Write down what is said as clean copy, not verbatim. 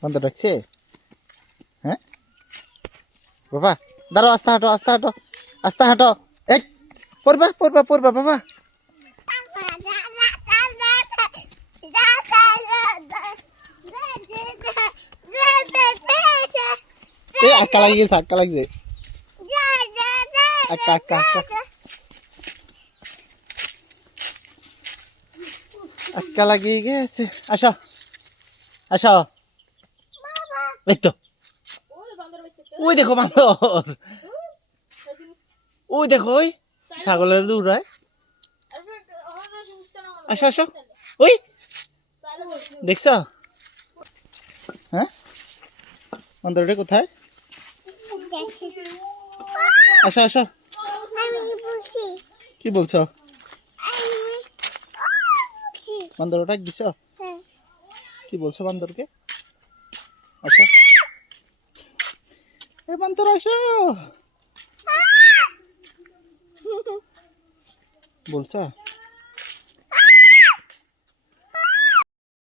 বান্দর ডাকছে? হ্যাঁ বাবা দাঁড়াও, আস্তে হাঁটো, আস্তে হাঁটো, আস্তে হাঁটো। এই পড়বা পড়বা পড়বা বাবা। এই আক্কা লাগি গেছে, আক্কা লাগছে, আক্কা আক্কা আক্কা আক্কা লাগিয়ে গেছে। আসো আসো, এই তো ওই দেখো বান্দর, ওই দেখো ওই ছাগলের দৌড়ায়। আসো আসো, ওই দেখছ? হ্যাঁ বান্দরটা কোথায়? আসো আসো, কি বলছো? বান্দরটা দিছ? কি বলছো বান্দরকে? আসো, এ বান্দর আসো বলছো?